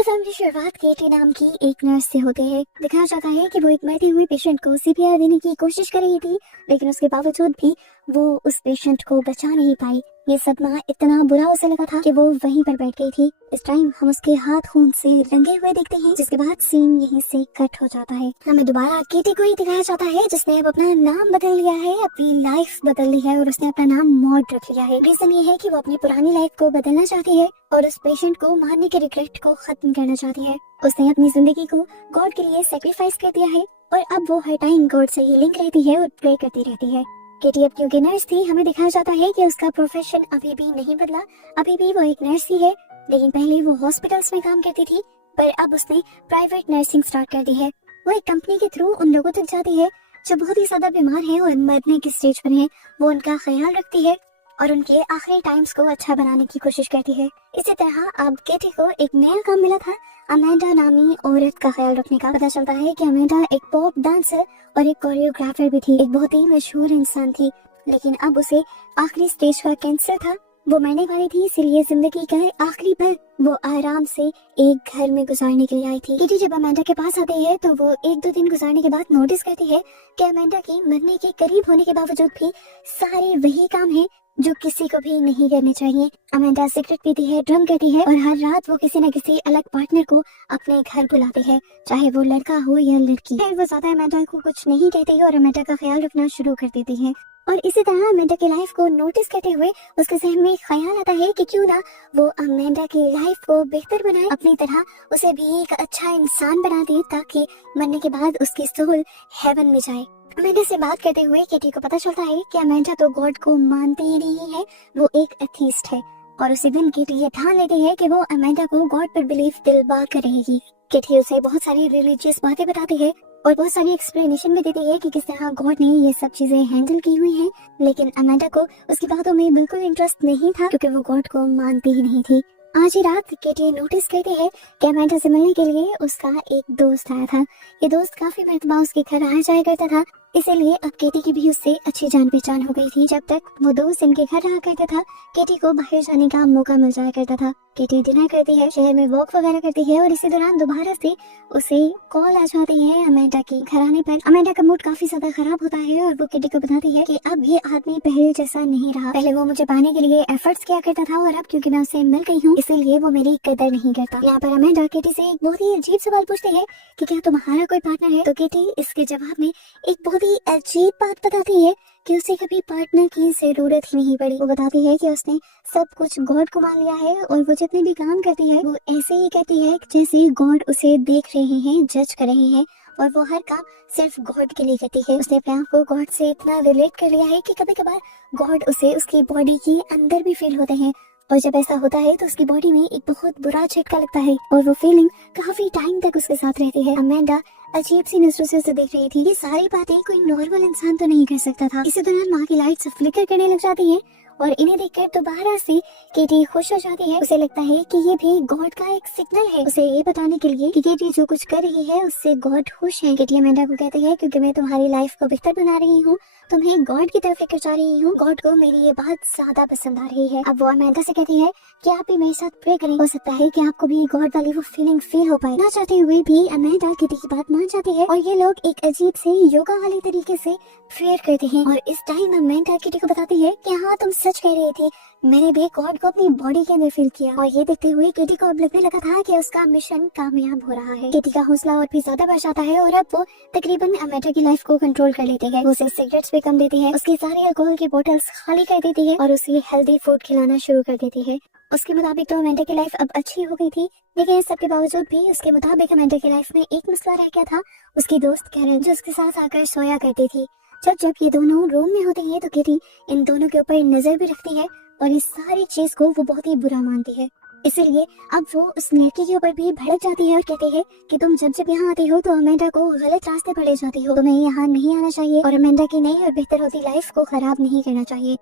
तो फिल्म की शुरुआत केटी नाम की एक नर्स से होती है। दिखाया जाता है कि वो एक मरते हुए पेशेंट को सीपीआर देने की कोशिश कर रही थी, लेकिन उसके बावजूद भी वो उस पेशेंट को बचा नहीं पाई। ये सदमा इतना बुरा उसे लगा था कि वो वहीं पर बैठ गई थी। इस टाइम हम उसके हाथ खून से रंगे हुए देखते हैं, जिसके बाद सीन यहीं से कट हो जाता है। हमें दोबारा केटी को ही दिखाया जाता है, जिसने अब अपना नाम बदल लिया है, अपनी लाइफ बदल ली है और उसने अपना नाम मॉड रख लिया है। रीजन ये है कि वो अपनी पुरानी लाइफ को बदलना चाहती है और उस पेशेंट को मारने के रिग्रेट को खत्म करना चाहती है। उसने अपनी जिंदगी को गॉड के लिए सेक्रीफाइस कर दिया है और अब वो हर टाइम गॉड से हीलिंग रहती है और प्रे करती रहती है। केटी अब क्योंकि नर्स थी, हमें दिखाया जाता है कि उसका प्रोफेशन अभी भी नहीं बदला। अभी भी वो एक नर्स ही है, लेकिन पहले वो हॉस्पिटल्स में काम करती थी, पर अब उसने प्राइवेट नर्सिंग स्टार्ट कर दी है। वो एक कंपनी के थ्रू उन लोगों तक जाती है जो बहुत ही ज्यादा बीमार हैं और मरने की स्टेज पर हैं। वो उनका ख्याल रखती है और उनके आखिरी टाइम्स को अच्छा बनाने की कोशिश करती है। इसी तरह अब केटी को एक नया काम मिला था, अमेंडा नामी औरत का ख्याल रखने का। पता चलता है कि अमेंडा एक पॉप डांसर और एक कोरियोग्राफर भी थी, एक बहुत ही मशहूर इंसान थी, लेकिन अब उसे आखिरी स्टेज का कैंसर था। वो मरने वाली थी, इसलिए जिंदगी का आखिरी पल वो आराम से एक घर में गुजारने के लिए आई थी। केटी जब अमेंडा के पास आती है तो वो एक दो दिन गुजारने के बाद नोटिस करती है कि अमेंडा की मरने के करीब होने के बावजूद भी सारे वही काम है जो किसी को भी नहीं करने चाहिए। अमेंडा सिगरेट पीती है, ड्रंक करती है और हर रात वो किसी न किसी अलग पार्टनर को अपने घर बुलाती है, चाहे वो लड़का हो या लड़की। फिर वो ज्यादा अमेंडा को कुछ नहीं कहती और अमेंडा का ख्याल रखना शुरू कर देती है। और इसी तरह अमेंडा की लाइफ को नोटिस करते हुए उसके जहन में ख्याल आता है कि क्यों ना वो अमेंडा की लाइफ को बेहतर बनाए, अपनी तरह उसे भी एक अच्छा इंसान बना दे, ताकि मरने के बाद उसकी सोल हेवन में जाए। अमेंडा से बात करते हुए केटी को पता चलता है कि अमेंडा तो गॉड को मानती ही नहीं है, वो एक एथीस्ट है। और उसी दिन केटी ये ठान लेती है कि वो अमेंडा को गॉड पर बिलीफ दिलवा कर रहेगी। केटी उसे बहुत सारी रिलीजियस बातें बताती है और बहुत सारी एक्सप्लेनेशन भी देती है कि किस तरह गॉड ने ये सब चीजें हैंडल की हुई हैं, लेकिन अमेंडा को उसकी बातों में बिल्कुल इंटरेस्ट नहीं था, क्योंकि वो गॉड को मानती ही नहीं थी। आज ही रात केटी नोटिस करती है कि अमेंडा से मिलने के लिए उसका एक दोस्त आया था। ये दोस्त काफी मर्तबा उसके घर आया जाया करता था, इसीलिए अब केटी की भी उससे अच्छी जान पहचान हो गई थी। जब तक वो दोस्त इनके घर रहा करता था, केटी को बाहर जाने का मौका मिल जाया करता था। केटी डिनर करती है, शहर में वॉक वगैरह करती है और इसी दौरान दोबारा से उसे कॉल आ जाती है अमेंडा की। घर आने पर अमेंडा का मूड काफी ज्यादा खराब होता है और वो केटी को बताती है कि अब ये आदमी पहले जैसा नहीं रहा। पहले वो मुझे पाने के लिए एफर्ट्स किया करता था और अब क्योंकि मैं उससे मिल गई हूँ, इसीलिए वो मेरी कदर नहीं करता। यहाँ पर अमेंडा केटी से एक बहुत ही अजीब सवाल पूछती है कि क्या तुम्हारा कोई पार्टनर है, तो केटी इसके जवाब में एक बहुत ही अजीब बात बताती है कि उसे कभी पार्टनर की जरूरत ही नहीं पड़ी। वो बताती है कि उसने सब कुछ गॉड को मान लिया है और वो जितने भी काम करती है वो ऐसे ही कहती है जैसे गॉड उसे देख रहे हैं, जज कर रहे हैं, और वो हर काम सिर्फ गॉड के लिए करती है। उसने अपने आप को गॉड से इतना रिलेट कर लिया है कि कभी कभार गॉड उसे उसकी बॉडी के अंदर भी फील होते हैं, और जब ऐसा होता है तो उसकी बॉडी में एक बहुत बुरा झटका लगता है और वो फीलिंग काफी टाइम तक उसके साथ रहती है। अमेंडा अजीब सी नजरों से उसे देख रही थी। ये सारी बातें कोई नॉर्मल इंसान तो नहीं कर सकता था। इसी दौरान माँ की लाइट्स फ्लिकर करने लग जाती है और इन्हें देखकर दोबारा से केटी खुश हो जाती है। उसे लगता है कि ये भी गॉड का एक सिग्नल है, उसे ये बताने के लिए कि केटी जो कुछ कर रही है उससे गॉड खुश है। केटी अमेंडा को कहती है क्योंकि मैं तुम्हारी लाइफ को बेहतर बना रही हूँ, तुम्हें गॉड की तरफ लेकर जा रही हूँ, गॉड को मेरी ये बात ज्यादा पसंद आ रही है। अब वो अमेंडा से कहती है कि आप भी मेरे साथ प्रे करें, हो सकता है कि आपको भी गॉड वाली वो फीलिंग फील हो पाए। ना चाहते हुए भी अमेंडा केटी की बात मान जाती है और ये लोग एक अजीब से योगा वाले तरीके से प्रेयर करते हैं। और इस टाइम अमेंडा केटी को बताती है कि हाँ, तुम सच कह रही थी, मैंने भी गॉड को अपनी बॉडी के अंदर फील किया। और ये देखते हुए केटी को अब लगने लगा था कि उसका मिशन कामयाब हो रहा है। केटी का हौसला और भी ज्यादा बढ़ जाता है और अब वो तकरीबन अमेंडा की लाइफ को कंट्रोल कर लेती है। वो उसे सिगरेट्स भी कम देती है, उसकी सारी अल्कोहल की बोतल्स खाली कर देती है और उसे हेल्दी फूड खिलाना शुरू कर देती है। उसके मुताबिक तो अमेंडा की लाइफ अब अच्छी हो गई थी, लेकिन इस सब के बावजूद भी उसके मुताबिक अमेंडा की लाइफ में एक मसला रह गया था, उसकी दोस्त कैरन, जो उसके साथ आकर सोया करती थी। जब जब ये दोनों रूम में होती है तो केटी इन दोनों के ऊपर नजर भी रखती है और इस सारी चीज को वो बहुत ही बुरा मानती है। इसीलिए अब वो उस लड़की के ऊपर भी भड़क जाती है और कहती है कि तुम जब जब यहाँ आती हो तो अमेंडा को गलत रास्ते पर ले जाती हो, तुम्हें यहाँ नहीं आना चाहिए और अमेंडा की नई और बेहतर होती लाइफ को खराब नहीं करना चाहिए।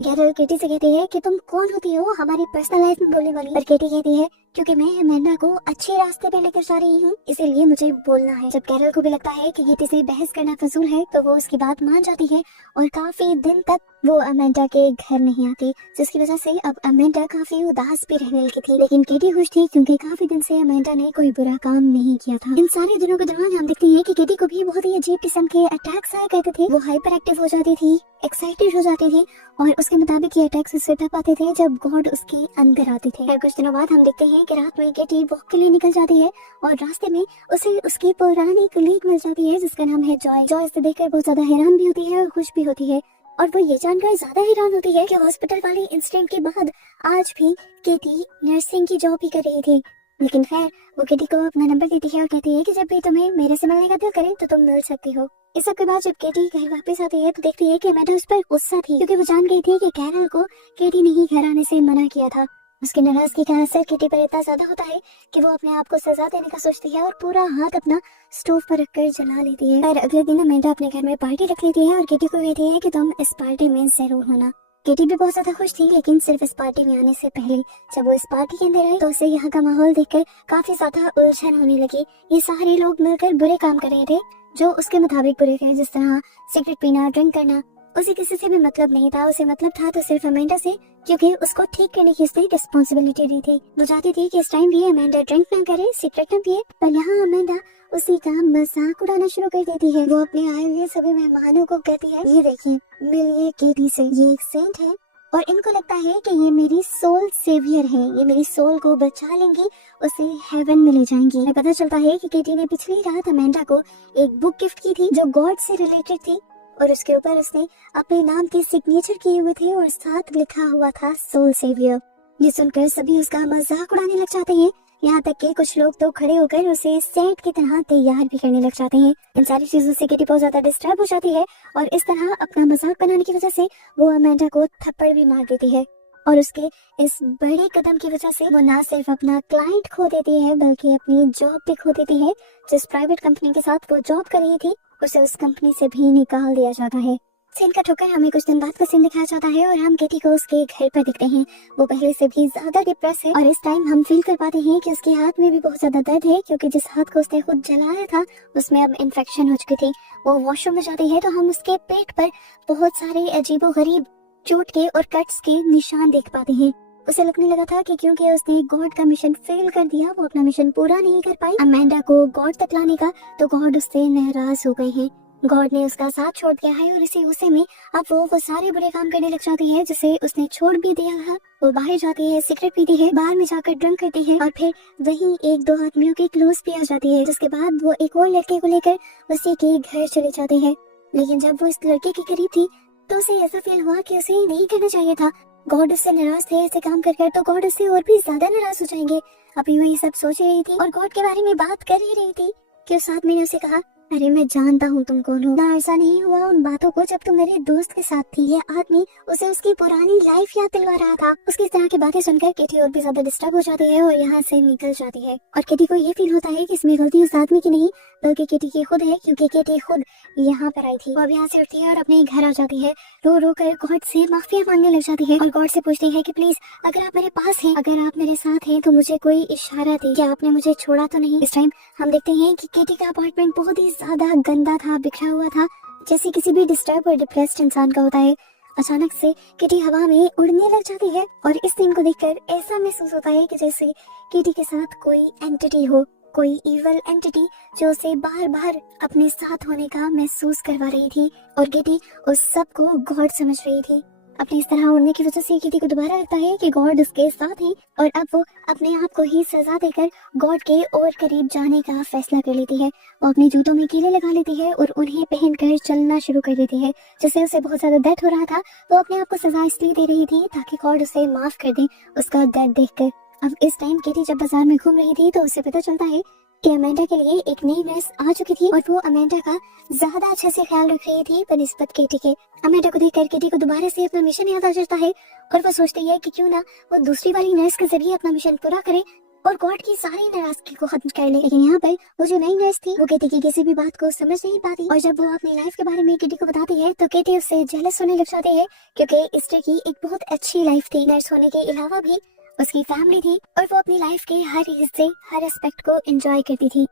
कैरल केटी से कहती है कि तुम कौन होती हो हमारी पर्सनल लाइफ में बोलने वाली, पर केटी कहती है क्योंकि मैं अमेंडा को अच्छे रास्ते पे लेकर जा रही हूँ, इसीलिए मुझे बोलना है। जब कैरल को भी लगता है कि केटी से बहस करना फजूल है तो वो उसकी बात मान जाती है और काफी दिन तक वो अमेंडा के घर नहीं आती, जिसकी वजह से अब अमेंडा काफी उदास भी रहने लगी थी। लेकिन केटी खुश थी क्योंकि काफी दिन से अमेंडा ने कोई बुरा काम नहीं किया था। इन सारे दिनों के दौरान हम देखते हैं कि केटी को भी बहुत ही अजीब किस्म के अटैक्स आया करते थे। वो हाइपर एक्टिव हो जाती थी, एक्साइटेड हो जाती थी और उसके मुताबिक ये अटैक्स उससे तब आते थे जब गॉड उसके अंदर आते थे। फिर कुछ दिनों बाद हम देखते हैं कि रात में केटी वॉक के लिए निकल जाती है और रास्ते में उसे उसकी पुरानी कलीग मिल जाती है जिसका नाम है जॉय। जॉय इसे देखकर बहुत ज्यादा हैरान भी होती है और खुश भी होती है और वो ये जानकर ज्यादा हैरान होती है कि हॉस्पिटल वाले इंसिडेंट के बाद आज भी केटी नर्सिंग की जॉब ही कर रही थी। लेकिन खैर वो केटी को अपना नंबर देती है और कहती है कि जब भी तुम्हें मेरे से मिलने का दिल करे तो तुम मिल सकती हो। इस सब के बाद जब केटी घर वापस आती है तो देखती है कि अमेंडा उस पर गुस्सा थी क्योंकि वो जान गई थी कि कैरल को केटी ने ही घर आने से मना किया था। उसकी नाराजगी का असर केटी पर इतना ज्यादा होता है कि वो अपने आप को सजा देने का सोचती है और पूरा हाथ अपना स्टोव पर रखकर जला लेती है। और अगले दिन अमेंडा अपने घर में पार्टी रख लेती है और केटी को कहती है कि तुम इस पार्टी में जरूर होना। केटी भी बहुत ज्यादा खुश थी, लेकिन सिर्फ इस पार्टी में आने से पहले जब वो इस पार्टी के अंदर आई तो उसे यहाँ का माहौल देखकर काफी ज्यादा उलझन होने लगी। ये सारे लोग मिलकर बुरे काम कर रहे थे जो उसके मुताबिक बुरे थे, जिस तरह सिगरेट पीना, ड्रिंक करना। उसे किसी से भी मतलब नहीं था, उसे मतलब था तो सिर्फ अमेंडा से, क्योंकि उसको ठीक करने की उसने रिस्पॉन्सिबिलिटी दी थी। वो चाहती थी कि इस टाइम भी अमेंडा ड्रिंक ना करे, सिगरेट ना पिए, पर यहाँ अमेंडा उसी का मजाक उड़ाना शुरू कर देती है। वो अपने आए हुए सभी मेहमानों को कहती है, ये देखिए मिलिए केटी से, ये एक सेंट है और इनको लगता है कि ये मेरी सोल सेवियर है, ये मेरी सोल को बचा लेंगी, उसे हेवन में ले जाएंगी। पता चलता है कि केटी ने पिछली रात अमेंडा को एक बुक गिफ्ट की थी जो गॉड से रिलेटेड थी और उसके ऊपर उसने अपने नाम के सिग्नेचर किए हुए थे और साथ लिखा हुआ था सोल सेवियर। ये सुनकर सभी उसका मजाक उड़ाने लग जाते हैं, यहाँ तक कि कुछ लोग तो खड़े होकर उसे सेंट की तरह तैयार भी करने लग जाते हैं। इन सारी चीजों से केटी बहुत ज्यादा डिस्टर्ब हो जाती है और इस तरह अपना मजाक बनाने की वजह से वो अमेंडा को थप्पड़ भी मार देती है और उसके इस बड़े कदम की वजह से वो ना सिर्फ अपना क्लाइंट खो देती है बल्कि अपनी जॉब भी खो देती है। जिस प्राइवेट कंपनी के साथ वो जॉब कर रही थी उसे उस कंपनी से भी निकाल दिया जाता है। सीन का ठोकर हमें कुछ दिन बाद का सीन दिखाया जाता है और हम केटी को उसके घर पर दिखते हैं। वो पहले से भी ज्यादा डिप्रेस है और इस टाइम हम फील कर पाते हैं कि उसके हाथ में भी बहुत ज्यादा दर्द है, क्योंकि जिस हाथ को उसने खुद जलाया था उसमें अब इन्फेक्शन हो चुकी थी। वो वॉशरूम में जाती है तो हम उसके पेट पर बहुत सारे अजीबोगरीब चोट के और कट्स के निशान देख पाते हैं। उसे लगने लगा था कि क्योंकि उसने गॉड का मिशन फेल कर दिया, वो अपना मिशन पूरा नहीं कर पाई अमेंडा को गॉड तक लाने का, तो गॉड उससे नाराज हो गए हैं। गॉड ने उसका साथ छोड़ दिया है और इसी गुस्से में अब वो सारे बुरे काम करने लग जाती है जिसे उसने छोड़ भी दिया था। वो बाहर जाती है, सिगरेट पीती है, बाहर में जाकर ड्रिंक करती है और फिर वहीं एक दो आदमियों के क्लोज भी आ जाती है, जिसके बाद वो एक और लड़के को लेकर उसी के घर चले जाते हैं। लेकिन जब वो इस लड़के के करीब थी तो उसे ऐसा फील हुआ कि उसे नहीं करना चाहिए था। गॉड उससे नाराज थे ऐसे काम कर तो गॉड उससे और भी ज्यादा नाराज हो जाएंगे। अभी वो ये सब सोच रही थी और गॉड के बारे में बात कर ही रही थी कि उस आदमी ने उसे कहा, अरे मैं जानता हूँ तुम कौन हो, ना ऐसा नहीं हुआ उन बातों को जब तुम मेरे दोस्त के साथ थी। ये आदमी उसे उसकी पुरानी लाइफ याद दिलवा रहा था। उसकी इस तरह की बातें सुनकर केटी और भी ज्यादा डिस्टर्ब हो जाती है और यहाँ से निकल जाती है और केटी को ये फील होता है कि इसमें गलती उस आदमी की नहीं बल्कि केटी की खुद है, क्योंकि केटी खुद यहाँ पर आई थी। वो अब यहाँ से उठती है और अपने घर आ जाती है, रो रो कर गॉड से माफिया मांगने लग जाती है और गॉड से पूछती है कि प्लीज अगर आप मेरे पास हैं, अगर आप मेरे साथ हैं तो मुझे कोई इशारा दे, क्या आपने मुझे छोड़ा तो नहीं। इस टाइम हम देखते हैं कि केटी का अपार्टमेंट बहुत ही ज्यादा गंदा था, बिखरा हुआ था, जैसे किसी भी डिस्टर्ब और डिप्रेस्ड इंसान का होता है। अचानक से केटी हवा में उड़ने लग जाती है और इस सीन को देखकर ऐसा महसूस होता है कि जैसे केटी के साथ कोई एंटिटी हो, कोई इवल एंटिटी जो उसे बार बार अपने साथ होने का महसूस करवा रही थी और केटी उस सब को गॉड समझ रही थी। अपनी इस तरह उड़ने की वजह से केटी को दोबारा लगता है कि गॉड उसके साथ है और अब वो अपने आप को ही सजा देकर गॉड के और करीब जाने का फैसला कर लेती है। वो अपने जूतों में कीले लगा लेती है और उन्हें पहनकर चलना शुरू कर देती है। जैसे उसे बहुत ज्यादा दर्द हो रहा था तो अपने आप को सजा इसलिए दे रही थी ताकि गॉड उसे माफ कर दे उसका दर्द देखकर। अब इस टाइम केटी जब बाजार में घूम रही थी तो उसे पता चलता है कि अमेंडा के लिए एक नई नर्स आ चुकी थी और वो अमेंडा का ज्यादा अच्छे से ख्याल रख रही थी बनिस्बत केटी के। अमेंडा को देखकर केटी को दोबारा से अपना मिशन याद आ जाता है और वो सोचती है कि क्यों ना वो दूसरी वाली नर्स के जरिए अपना मिशन पूरा करे और गॉड की सारी नाराजगी को खत्म कर ले। लेकिन यहाँ पर वो जो नई नर्स थी वो केटी की किसी भी बात को समझ नहीं पाती और जब वो अपनी लाइफ के बारे में केटी को बताती है तो केटी उससे जेलस होने लग जाती है, क्योंकि इस तरह की एक बहुत अच्छी लाइफ थी नर्स होने के अलावा भी उसकी फैमिली थी और वो अपनी लाइफ के हर हिस्से, हर एस्पेक्ट को एंजॉय करती थी।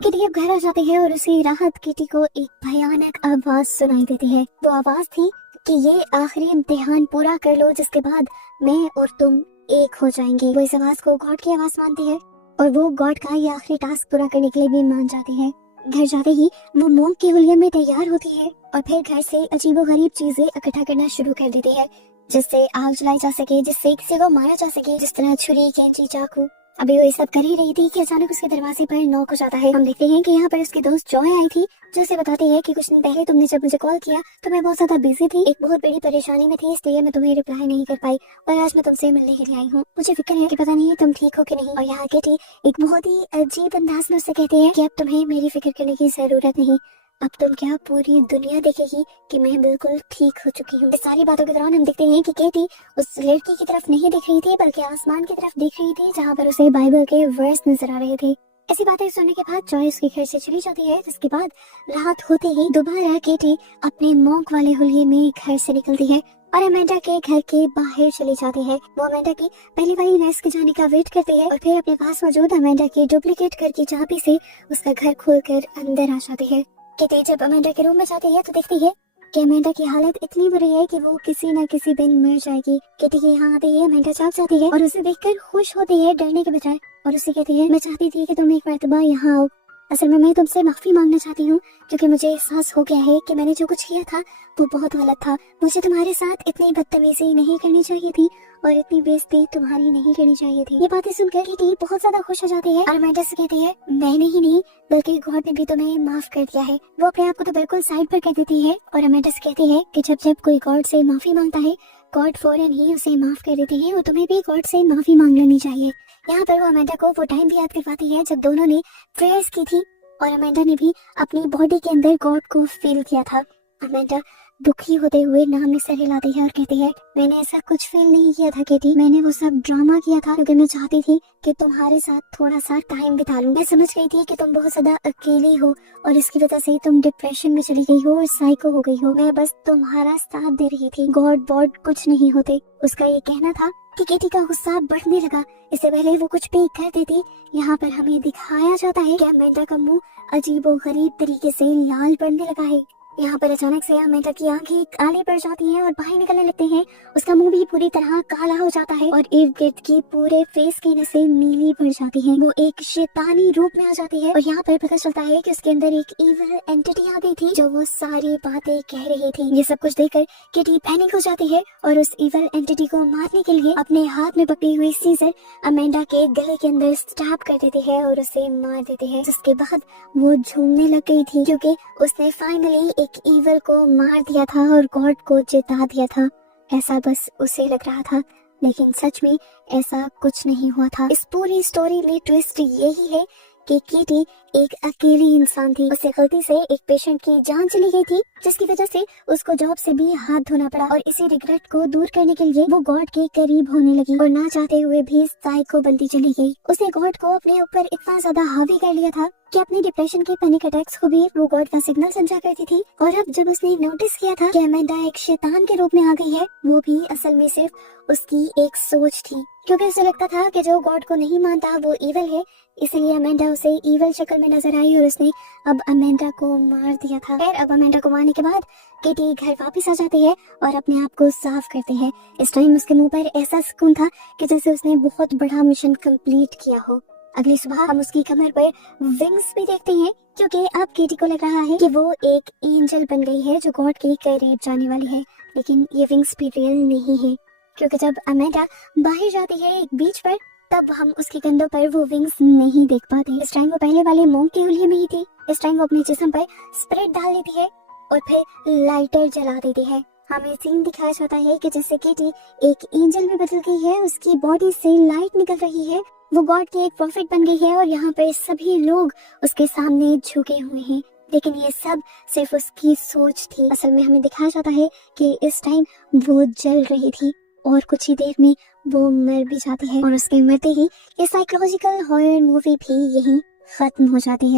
किटी अब घर आ जाती है और उसी राहत किटी को एक भयानक आवाज सुनाई देती है। वो आवाज थी कि ये आखिरी इम्तिहान पूरा कर लो, जिसके बाद मैं और तुम एक हो जाएंगे। वो इस आवाज को गॉड की आवाज मानती है और वो गॉड का ये आखिरी टास्क पूरा करने के लिए भी मान जाती है। घर जाते ही वो मोंक के हुलिये में तैयार होती है और फिर घर से अजीबोगरीब चीजें इकट्ठा करना शुरू कर देती है, जिससे आग जलाई जा सके, जिससे किसी को मारा जा सके, जिस तरह छुरी, कैंची, चाकू। अभी वो ये सब कर ही रही थी कि अचानक उसके दरवाजे पर नॉक हो जाता है। हम देखते हैं कि यहाँ पर उसकी दोस्त जॉय आई थी, जो उसे बताती है कि कुछ दिन पहले तुमने जब मुझे कॉल किया तो मैं बहुत ज्यादा बिजी थी, एक बहुत बड़ी परेशानी में थी, इसलिए मैं तुम्हें रिप्लाई नहीं कर पाई और आज मैं तुमसे मिलने के लिए आई हूँ। मुझे फिक्र है कि पता नहीं तुम ठीक हो कि नहीं। और यहाँ किटी एक बहुत ही अजीब अंदाज में उससे कहती है कि अब तुम्हें मेरी फिक्र करने की जरूरत नहीं, अब तुम क्या पूरी दुनिया देखेगी कि मैं बिल्कुल ठीक हो चुकी हूँ। इस सारी बातों के दौरान हम देखते हैं कि केटी उस लड़की की तरफ नहीं देख रही थी, बल्कि आसमान की तरफ देख रही थी, जहाँ पर उसे बाइबल के वर्स नजर आ रहे थे। ऐसी बातें सुनने के बाद जॉय उसके घर से चली जाती है, जिसके बाद रात होते ही दोबारा केटी अपने मॉन्क वाले हुलिये में घर से निकलती है और अमेंडा के घर के बाहर चली जाती है। वो अमेंडा की पहली वाली नर्स के जाने का वेट करती है और फिर अपने पास मौजूद अमेंडा की डुप्लीकेट घर की चाबी से उसका घर खोलकर अंदर आ जाती है। किटी जब अमेंडा के रूम में जाती है तो देखती है कि अमेंडा की हालत इतनी बुरी है कि वो किसी न किसी दिन मर जाएगी। किटी के यहाँ आते ही अमेंडा जाग जाती है और उसे देखकर खुश होती है डरने के बजाय, और उसे कहती है मैं चाहती थी कि तुम एक मर्तबा यहाँ आओ। असल में मैं तुमसे माफी मांगना चाहती हूँ, क्योंकि मुझे एहसास हो गया है कि मैंने जो कुछ किया था वो बहुत गलत था। मुझे तुम्हारे साथ इतनी बदतमीजी नहीं करनी चाहिए थी और इतनी बेइज्जती तुम्हारी नहीं करनी चाहिए थी। ये बातें सुनकर किटी बहुत ज्यादा खुश हो जाती है और अमेंडा से कहती है मैंने ही नहीं बल्कि गॉड ने भी तुम्हें माफ कर दिया है। वो अपने आप को तो बिल्कुल साइड पर कर देती है और अमेंडा से कहती है कि जब जब कोई गॉड से माफी मांगता है, गॉड फौरन ही उसे माफ कर देती है और तुम्हें भी गॉड से माफी मांग लेनी चाहिए। यहाँ पर वो अमेंडा को वो टाइम भी याद करवाती है जब दोनों ने प्रेयर्स की थी और अमेंडा ने भी अपनी बॉडी के अंदर गॉड को फील किया था। अमेंडा दुखी होते हुए नाम में सर हिलाती है और कहती है मैंने ऐसा कुछ फील नहीं किया था केटी, मैंने वो सब ड्रामा किया था क्योंकि मैं चाहती थी कि तुम्हारे साथ थोड़ा सा टाइम बिता लूं। मैं समझ गई थी कि तुम बहुत ज्यादा अकेली हो और इसकी वजह से तुम डिप्रेशन में चली गई हो और साइको हो गई हो। मैं बस तुम्हारा साथ दे रही थी, गॉड वॉड कुछ नहीं होते। उसका ये कहना था कि केटी का गुस्सा बढ़ने लगा। इससे पहले वो कुछ भी कर देती, यहाँ पर हमें दिखाया जाता है कि अमेंडा का मुंह अजीबोगरीब तरीके से लाल पड़ने लगा है। यहाँ पर अचानक से अमेंडा की आंखें काली पड़ जाती हैं और बाहर निकलने लगते हैं। उसका मुंह भी पूरी तरह काला हो जाता है और इर्द-गिर्द की पूरे फेस की नसें नीली पड़ जाती हैं। वो एक शैतानी रूप में आ जाती है और यहाँ पर पता चलता है कि उसके अंदर एक इविल एंटिटी आ गई थी जो वो सारी बातें कह रही थी। ये सब कुछ देखकर किटी पैनिक हो जाती है और उस इविल एंटिटी को मारने के लिए अपने हाथ में पकड़ी हुई सीजर अमेंडा के गले के अंदर स्टैब कर देती है और उसे मार देती है। जिसके बाद वो झूमने लग गई थी क्योंकि उसने फाइनली एक ईवल को मार दिया था और गॉड को जिता दिया था। ऐसा बस उसे लग रहा था, लेकिन सच में ऐसा कुछ नहीं हुआ था। इस पूरी स्टोरी में ट्विस्ट यही है कि किटी एक अकेली इंसान थी। उससे गलती से एक पेशेंट की जान चली गई थी, जिसकी वजह से उसको जॉब से भी हाथ धोना पड़ा और इसी रिग्रेट को दूर करने के लिए वो गॉड के करीब होने लगी और ना चाहते हुए भी साइको बनती चली गई। उसने गॉड को अपने ऊपर इतना ज्यादा हावी कर लिया था कि अपने डिप्रेशन के पैनिक अटैक्स को भी वो गॉड का सिग्नल समझा करती थी। और अब जब उसने नोटिस किया था कि अमेंडा एक शैतान के रूप में आ गई है, वो भी असल में सिर्फ उसकी एक सोच थी, क्योंकि उसे लगता था कि जो गॉड को नहीं मानता वो ईवल है, इसलिए अमेंडा उसे ईवल शक्ल में नजर आई और उसने अब अमेंडा को मार दिया था। खैर अब अमेंडा को मारने के बाद किटी घर वापस आ जाती है और अपने आप को साफ करती है। इस टाइम उसके मुंह पर ऐसा सुकून था कि जैसे उसने बहुत बड़ा मिशन कंप्लीट किया हो। अगली सुबह हम उसकी कमर पर विंग्स भी देखते हैं, क्योंकि अब किटी को लग रहा है कि वो एक एंजल बन गई है जो गॉड के करीब जाने वाली है। लेकिन ये विंग्स भी रियल नहीं है, क्योंकि जब अमेंडा बाहर जाती है एक बीच पर, तब हम उसके कंधों पर वो विंग्स नहीं देख पाते। इस टाइम वो पहले वाले मोंक के उलिये में ही थी। इस टाइम वो अपने जिस्म पर स्प्रेड डाल देती है और फिर लाइटर जला देती है। हमें सीन दिखाया जाता है कि जैसे किटी एक एंजल में बदल गई है, उसकी बॉडी से लाइट निकल रही है, वो गॉड की एक प्रॉफिट बन गई है और यहाँ पे सभी लोग उसके सामने झुके हुए हैं। लेकिन ये सब सिर्फ उसकी सोच थी। असल में हमें दिखाया जाता है कि इस टाइम वो जल रही थी और कुछ ही देर में वो मर भी जाती है और उसके मरते ही ये साइकोलॉजिकल हॉरर मूवी भी यहीं खत्म हो जाती है।